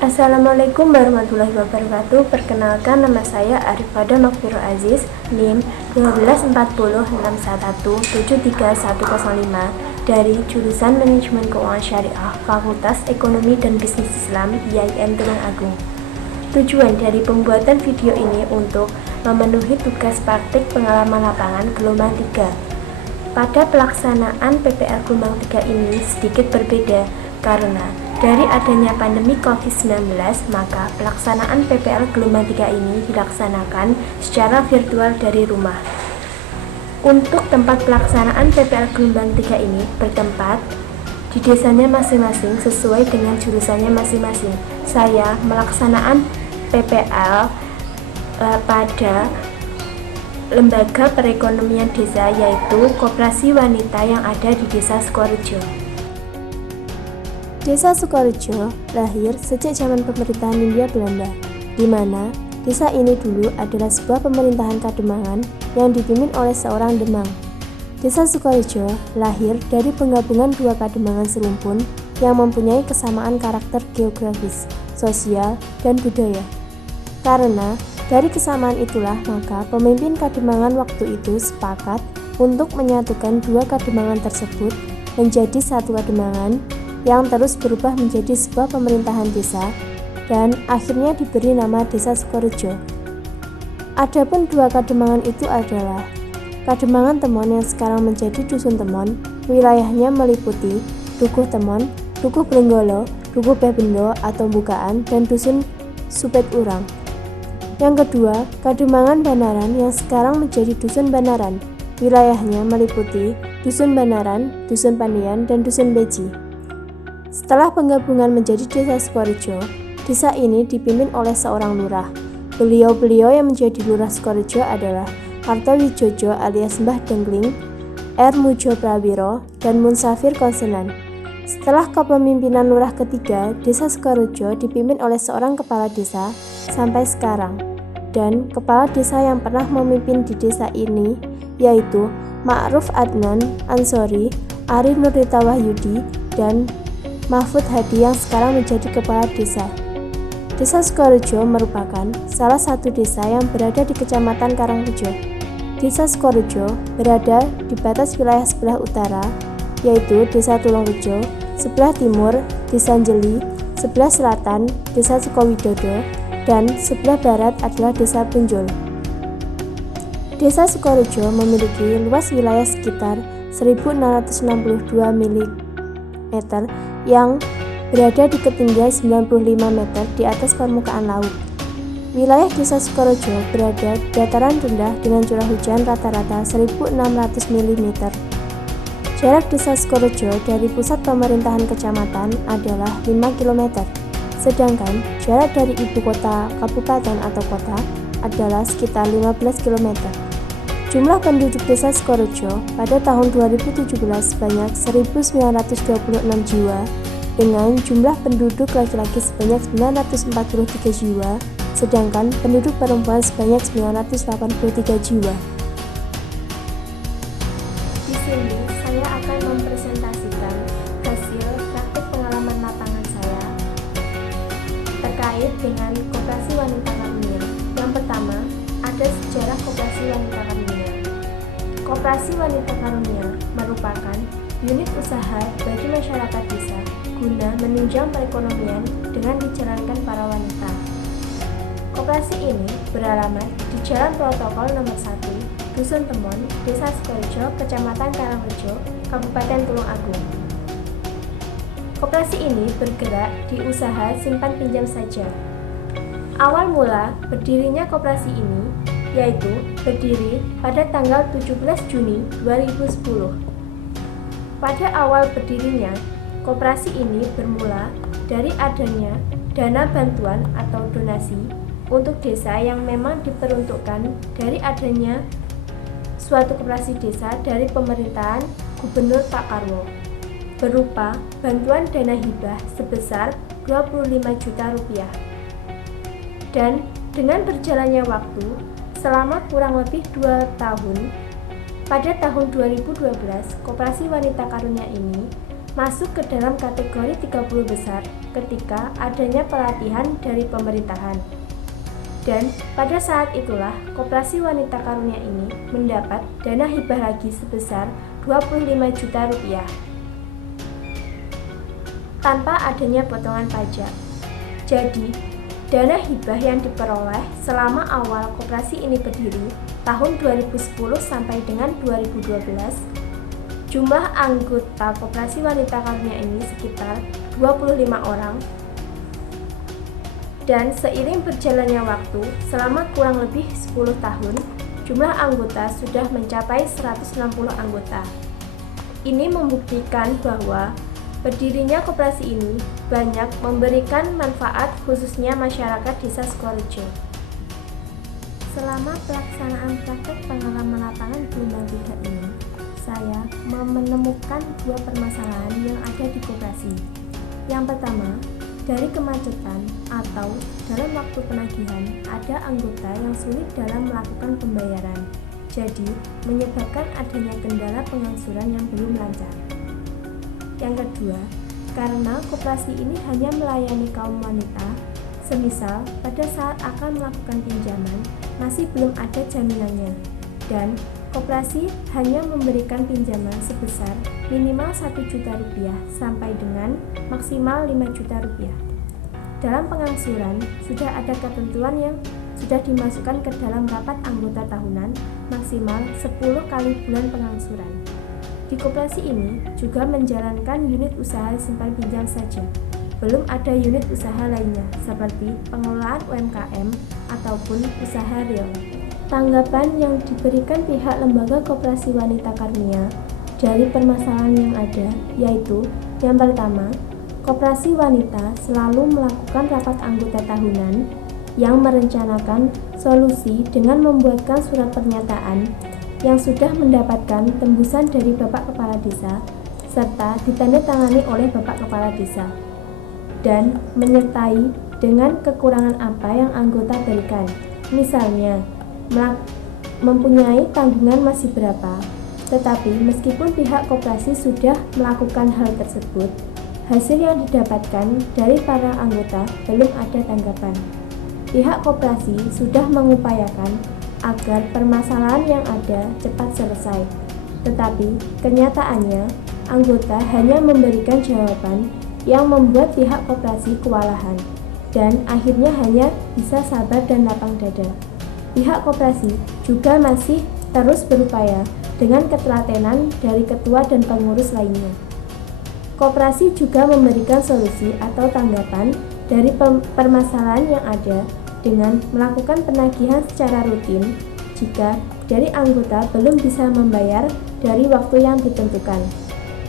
Assalamualaikum warahmatullahi wabarakatuh. Perkenalkan, nama saya Arifada Makfiro Aziz, NIM 1205611731105 dari jurusan Manajemen Keuangan Syariah, Fakultas Ekonomi dan Bisnis Islam, IAIN Tulungagung. Tujuan dari pembuatan video ini untuk memenuhi tugas praktik pengalaman lapangan gelombang 3. Pada pelaksanaan PPL gelombang 3 ini sedikit berbeda karena dari adanya pandemi COVID-19, maka pelaksanaan PPL gelombang 3 ini dilaksanakan secara virtual dari rumah. Untuk tempat pelaksanaan PPL gelombang 3 ini bertempat di desanya masing-masing sesuai dengan jurusannya masing-masing. Saya melaksanakan PPL pada Lembaga Perekonomian Desa, yaitu Koperasi Wanita yang ada di Desa Sukorejo. Desa Sukorejo lahir sejak zaman pemerintahan Hindia Belanda, di mana desa ini dulu adalah sebuah pemerintahan Kademangan yang dipimpin oleh seorang Demang. Desa Sukorejo lahir dari penggabungan dua Kademangan serumpun yang mempunyai kesamaan karakter geografis, sosial, dan budaya. Karena dari kesamaan itulah, maka pemimpin Kademangan waktu itu sepakat untuk menyatukan dua Kademangan tersebut menjadi satu Kademangan yang terus berubah menjadi sebuah pemerintahan desa dan akhirnya diberi nama Desa Sukorejo. Adapun dua Kademangan itu adalah Kademangan Temon yang sekarang menjadi Dusun Temon, wilayahnya meliputi Dukuh Temon, Dukuh Brenggolo, Dukuh Bebendo atau Bukaan, dan Dusun Supet Urang. Yang kedua, Kademangan Banaran yang sekarang menjadi Dusun Banaran, wilayahnya meliputi Dusun Banaran, Dusun Pandian, dan Dusun Beji. Setelah penggabungan menjadi Desa Sukorejo, desa ini dipimpin oleh seorang lurah. Beliau yang menjadi lurah Sukorejo adalah Kartowijojo alias Mbah Dengkling, R. Mujo Prawiro, dan Munsafir Konsenan. Setelah kepemimpinan lurah ketiga, Desa Sukorejo dipimpin oleh seorang kepala desa sampai sekarang. Dan kepala desa yang pernah memimpin di desa ini yaitu Ma'ruf Adnan Ansori, Ari Nurita Wahyudi, dan Mahfud Hadi yang sekarang menjadi kepala desa. Desa Sukorejo merupakan salah satu desa yang berada di Kecamatan Karangrejo. Desa Sukorejo berada di batas wilayah sebelah utara, yaitu Desa Tulungrejo, sebelah timur Desa Jeli, sebelah selatan Desa Sukowidodo, dan sebelah barat adalah Desa Punjul. Desa Sukorejo memiliki luas wilayah sekitar 1662 mm yang berada di ketinggian 95 meter di atas permukaan laut. Wilayah Desa Sukorejo berada di dataran rendah dengan curah hujan rata-rata 1600 mm. Jarak Desa Sukorejo dari pusat pemerintahan kecamatan adalah 5 km, sedangkan jarak dari ibu kota kabupaten atau kota adalah sekitar 15 km. Jumlah penduduk Desa Sukorejo pada tahun 2017 sebanyak 1.926 jiwa, dengan jumlah penduduk laki-laki sebanyak 943 jiwa, sedangkan penduduk perempuan sebanyak 983 jiwa. Di sini saya akan mempresentasikan hasil praktik pengalaman lapangan saya terkait dengan Koperasi Wanita Karunia. Yang pertama, ada sejarah Koperasi Wanita Karunia. Koperasi Wanita Karunia merupakan unit usaha bagi masyarakat desa guna menunjang perekonomian dengan dijalankan para wanita. Koperasi ini beralamat di Jalan Protokol nomor 1, Dusun Temon, Desa Sukorejo, Kecamatan Karangrejo, Kabupaten Tulungagung. Koperasi ini bergerak di usaha simpan pinjam saja. Awal mula berdirinya koperasi ini yaitu berdiri pada tanggal 17 Juni 2010. Pada awal berdirinya, koperasi ini bermula dari adanya dana bantuan atau donasi untuk desa yang memang diperuntukkan dari adanya suatu koperasi desa dari pemerintahan Gubernur Pak Karwo, berupa bantuan dana hibah sebesar 25 juta rupiah. Dan dengan berjalannya waktu, selama kurang lebih 2 tahun, pada tahun 2012, Koperasi Wanita Karunia ini masuk ke dalam kategori 30 besar ketika adanya pelatihan dari pemerintahan. Dan pada saat itulah Koperasi Wanita Karunia ini mendapat dana hibah lagi sebesar 25 juta rupiah tanpa adanya potongan pajak. Jadi, dana hibah yang diperoleh selama awal koperasi ini berdiri tahun 2010 sampai dengan 2012, jumlah anggota Koperasi Wanita Karunia ini sekitar 25 orang. Dan seiring berjalannya waktu, selama kurang lebih 10 tahun, jumlah anggota sudah mencapai 160 anggota. Ini membuktikan bahwa berdirinya koperasi ini banyak memberikan manfaat khususnya masyarakat Desa Sukorejo. Selama pelaksanaan praktek pengalaman lapangan gelombang 3 ini, saya menemukan dua permasalahan yang ada di koperasi. Yang pertama, dari kemacetan atau dalam waktu penagihan, ada anggota yang sulit dalam melakukan pembayaran, jadi menyebabkan adanya kendala pengangsuran yang belum lancar. Yang kedua, karena koperasi ini hanya melayani kaum wanita, semisal pada saat akan melakukan pinjaman masih belum ada jaminannya, dan koperasi hanya memberikan pinjaman sebesar minimal 1 juta rupiah sampai dengan maksimal 5 juta rupiah. Dalam pengangsuran, sudah ada ketentuan yang sudah dimasukkan ke dalam rapat anggota tahunan maksimal 10 kali bulan pengangsuran. Di koperasi ini juga menjalankan unit usaha simpan pinjam saja. Belum ada unit usaha lainnya seperti pengelolaan UMKM ataupun usaha real. Tanggapan yang diberikan pihak Lembaga Koperasi Wanita Karunia dari permasalahan yang ada yaitu yang pertama, koperasi wanita selalu melakukan rapat anggota tahunan yang merencanakan solusi dengan membuatkan surat pernyataan yang sudah mendapatkan tembusan dari Bapak Kepala Desa serta ditandatangani oleh Bapak Kepala Desa dan menyertai dengan kekurangan apa yang anggota berikan. Misalnya, mempunyai tanggungan masih berapa. Tetapi meskipun pihak koperasi sudah melakukan hal tersebut, hasil yang didapatkan dari para anggota belum ada tanggapan. Pihak koperasi sudah mengupayakan agar permasalahan yang ada cepat selesai. Tetapi kenyataannya, anggota hanya memberikan jawaban yang membuat pihak koperasi kewalahan dan akhirnya hanya bisa sabar dan lapang dada. Pihak koperasi juga masih terus berupaya dengan ketelatenan dari ketua dan pengurus lainnya. Koperasi juga memberikan solusi atau tanggapan dari permasalahan yang ada dengan melakukan penagihan secara rutin jika dari anggota belum bisa membayar dari waktu yang ditentukan.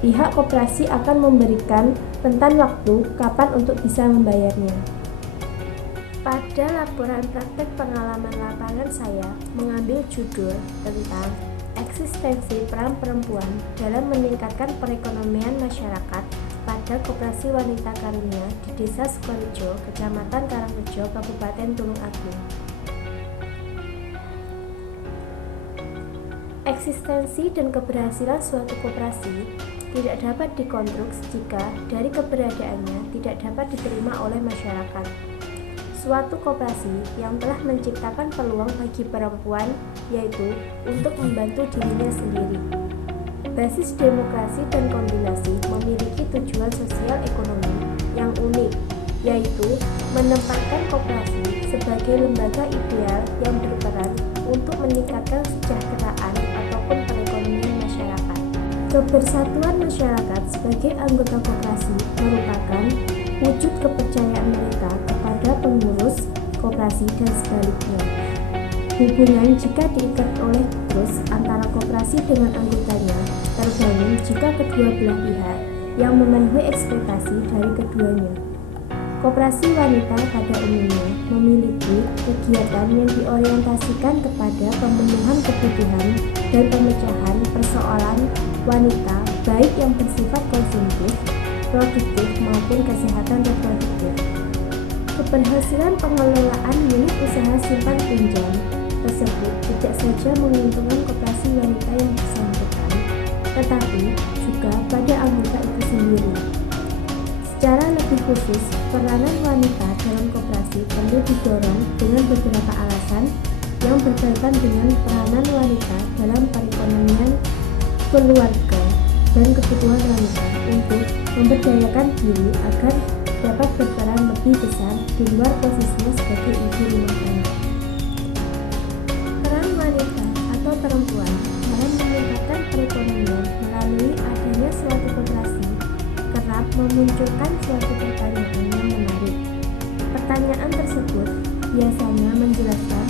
Pihak koperasi akan memberikan rentan waktu kapan untuk bisa membayarnya. Pada laporan praktek pengalaman lapangan saya mengambil judul tentang eksistensi peran perempuan dalam meningkatkan perekonomian masyarakat pada Koperasi Wanita Karunia di Desa Sukorejo, Kecamatan Karangrejo, Kabupaten Tulung Agung. Eksistensi dan keberhasilan suatu koperasi tidak dapat dikonstruksi jika dari keberadaannya tidak dapat diterima oleh masyarakat. Suatu koperasi yang telah menciptakan peluang bagi perempuan yaitu untuk membantu dirinya sendiri. Basis demokrasi dan kombinasi memiliki tujuan sosial ekonomi yang unik, yaitu menempatkan koperasi sebagai lembaga ideal yang berperan untuk meningkatkan kesejahteraan ataupun perekonomian masyarakat. Kebersatuan masyarakat sebagai anggota koperasi merupakan wujud kepercayaan mereka kepada pengurus koperasi dan sebaliknya. Hubungan jika diikat oleh trust antara koperasi dengan anggotanya terbangun jika kedua belah pihak yang memenuhi ekspektasi dari keduanya. Koperasi wanita pada umumnya memiliki kegiatan yang diorientasikan kepada pemenuhan kebutuhan dan pemecahan persoalan wanita baik yang bersifat konsumtif, produktif maupun kesehatan reproduktif. Keberhasilan pengelolaan unit usaha simpan pinjam tersebut tidak saja menguntungkan koperasi wanita yang bersangkutan, tetapi juga pada anggota itu sendiri. Secara lebih khusus, peranan wanita dalam koperasi perlu didorong dengan beberapa alasan yang berkaitan dengan peranan wanita dalam perekonomian keluarga dan kebutuhan wanita untuk memberdayakan diri agar dapat berperan lebih besar di luar posisinya sebagai ibu rumah tangga. Peran wanita atau perempuan dalam meningkatkan perekonomian melalui adanya suatu koperasi kerap memunculkan suatu pertanyaan yang menarik. Pertanyaan tersebut biasanya menjelaskan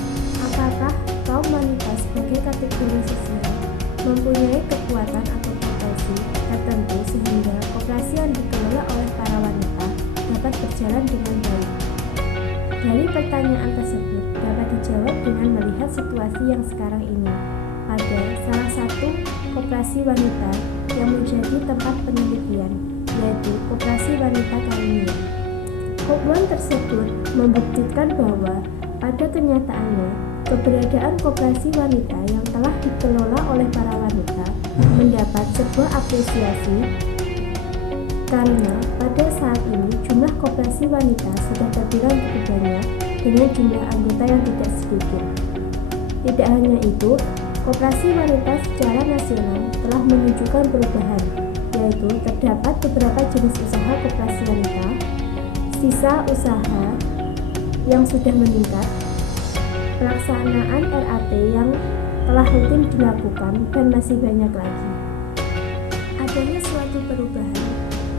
apakah kaum wanita sebagai kategori sosial mempunyai kekuatan atau potensi tertentu sehingga koperasi yang dikelola oleh para wanita dapat berjalan dengan baik. Dari pertanyaan tersebut dapat dijawab dengan melihat situasi yang sekarang ini pada salah satu koperasi wanita yang menjadi tempat penelitian, yaitu Koperasi Wanita Karunia. Kumpulan tersebut membuktikan bahwa pada kenyataannya keberadaan koperasi wanita yang telah dikelola oleh para wanita mendapat sebuah apresiasi karena pada saat ini jumlah koperasi wanita sudah terbilang cukup banyak dengan jumlah anggota yang tidak sedikit. Tidak hanya itu, koperasi wanita secara nasional telah menunjukkan perubahan, yaitu terdapat beberapa jenis usaha koperasi wanita, sisa usaha yang sudah meningkat, pelaksanaan RAT yang telah rutin dilakukan, dan masih banyak lagi. Adanya suatu perubahan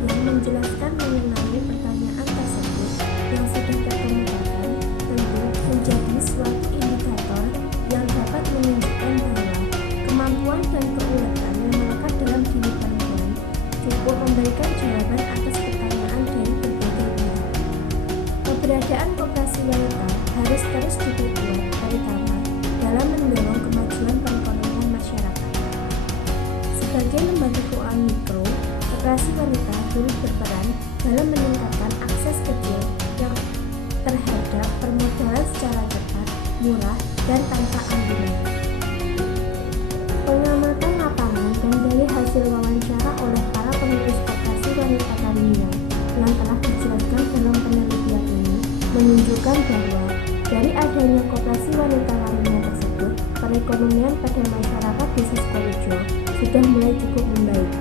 yang menjelaskan mengenai pertanyaan tersebut yang sudah terkemukakan tentu menjadi suatu indikator yang dapat menunjukkan bahwa kemampuan dan keuletan yang melekat dalam diri perempuan cukup memberikan jawaban atas pertanyaan dari berbagai pihak. Keberadaan koperasi wanita harus terus diperkuat, terutama dalam mendorong kemajuan perekonomian masyarakat. Sebagai lembaga keuangan mikro, koperasi wanita turut berperan dalam meningkatkan akses kecil yang terhadap permodalan secara cepat, murah, dan tanpa anggunan. Pengamatan lapangan dan dari hasil wawancara oleh para pengurus koperasi wanita Karunia yang telah dijelaskan dalam penelitian ini menunjukkan bahwa dari adanya koperasi wanita Karunia tersebut, perekonomian pada masyarakat desa Sukorejo sudah mulai cukup membaik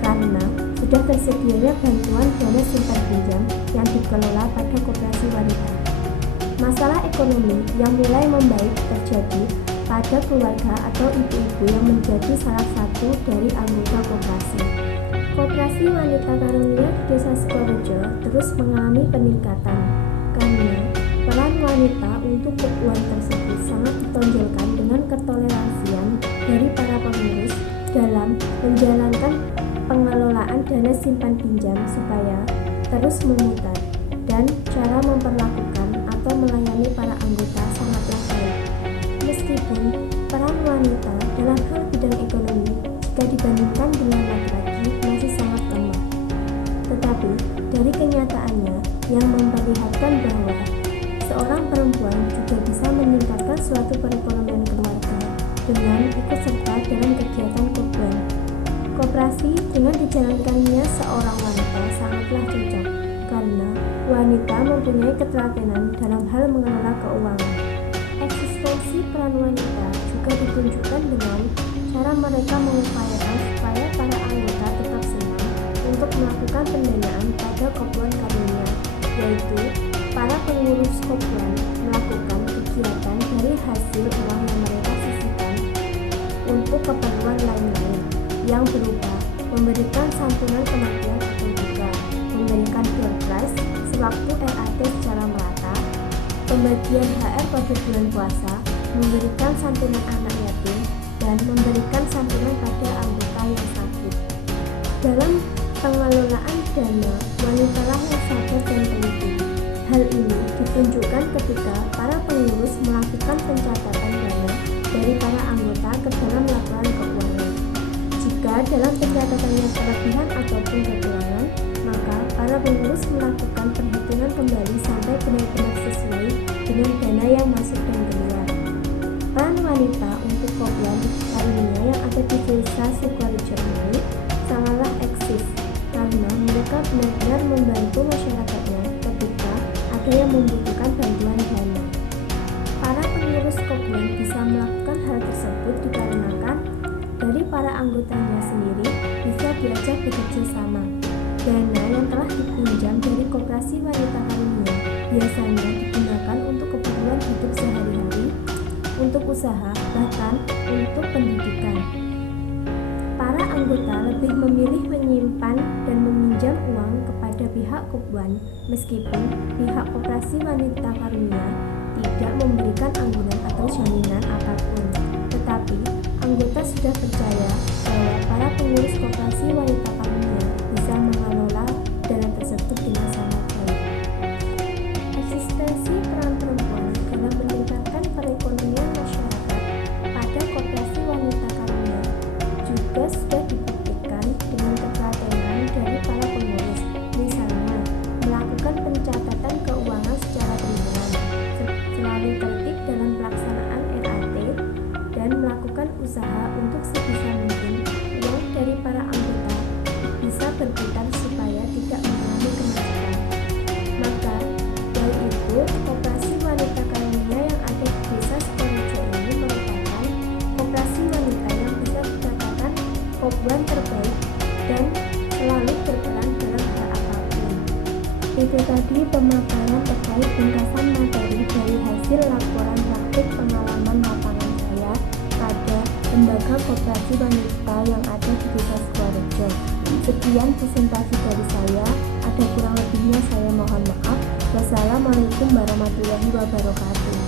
karena sudah tersedianya bantuan dana simpan pinjam yang dikelola pada koperasi wanita. Masalah ekonomi yang mulai membaik terjadi pada keluarga atau ibu-ibu yang menjadi salah satu dari anggota koperasi. Koperasi wanita Karunia di desa Sukorejo terus mengalami peningkatan karena peran wanita untuk keuangan tersebut sangat ditonjolkan dengan ketoleransian dari para pengurus dalam menjalankan pengelolaan dana simpan pinjam supaya terus memutar dan cara memperlakukan atau melayani para anggota sangatlah baik. Meskipun peran wanita dalam hal bidang ekonomi jika dibandingkan dengan laki-laki masih sangat lemah, tetapi dari kenyataannya yang memperlihatkan bahwa seorang perempuan juga bisa meningkatkan suatu perekonomian keluarga dengan ikut serta dalam kegiatan koperasi. Koperasi dengan dijalankannya seorang wanita sangatlah cocok karena wanita mempunyai keteladanan dalam hal mengelola keuangan. Eksistensi peran wanita juga ditunjukkan dengan cara mereka mengupayakan supaya para anggota tetap senang untuk melakukan pendanaan pada Koperasi Karunia, yaitu para pengurus Koperasi melakukan kegiatan dari hasil uang yang mereka sisihkan untuk keperluan lain-lain yang berupa memberikan santunan kematian atau juga memberikan door prize sewaktu RAT secara merata, pembagian HR pada bulan puasa, memberikan santunan anak yatim, dan memberikan santunan pada anggota yang sakit. Dalam pengelolaan dana, wanitalah yang sabar dan teliti. Hal ini ditunjukkan ketika para pengurus melakukan pencatatan dana dari para anggota ke dalam laporan keuangan. Jika dalam pencatatannya kelebihan ataupun kekurangan, maka para pengurus melakukan perhitungan kembali sampai benar-benar sesuai dengan dana yang masuk dan keluar. Peran wanita untuk Koperasi Karunia yang ada di desa Sukorejo ini sangatlah eksis karena Mereka benar-benar membantu masyarakatnya ketika ada yang membutuhkan bantuan dana. Para pengurus Kopwan bisa melakukan hal tersebut dikarenakan dari para anggotanya sendiri bisa diajak bekerja sama. Dana yang telah dipinjam dari Koperasi Wanita Karunia biasanya digunakan untuk kebutuhan hidup sehari-hari, untuk usaha, bahkan untuk pendidikan. Para anggota lebih memilih menyimpan dan meminjam uang kepada pihak Kopwan meskipun pihak Koperasi Wanita Karunia tidak memberikan anggunan atau jaminan apapun. Tetapi anggota sudah percaya bahwa para pengurus Koperasi Wanita Karunia bisa mengelola dana tersebut dengan sangat baik. Eksistensi peran perempuan dalam meningkatkan perekonomian masyarakat pada Koperasi Wanita Karunia juga sudah dibuktikan dengan ketelatenan dari para pengurus, misalnya melakukan pencatatan keuangan secara berimbang, selalu tertib dalam pelaksanaan RAT, dan melakukan usaha untuk sebisa mungkin uang dari para anggota bisa berputar supaya tidak mengalami kemacetan. Maka dari itu, Koperasi Wanita Karunia yang ada di Desa Sukorejo ini merupakan koperasi wanita yang bisa dikatakan Kopwan terbaik dan selalu berperan dalam hal apapun. Itu tadi pemaparan terkait ringkasan materi dari hasil laporan praktik pengalaman lapangan saya pada lembaga koperasi wanita yang ada di Desa Sukorejo. Sekian presentasi dari saya, ada kurang lebihnya saya mohon maaf. Wassalamualaikum warahmatullahi wabarakatuh.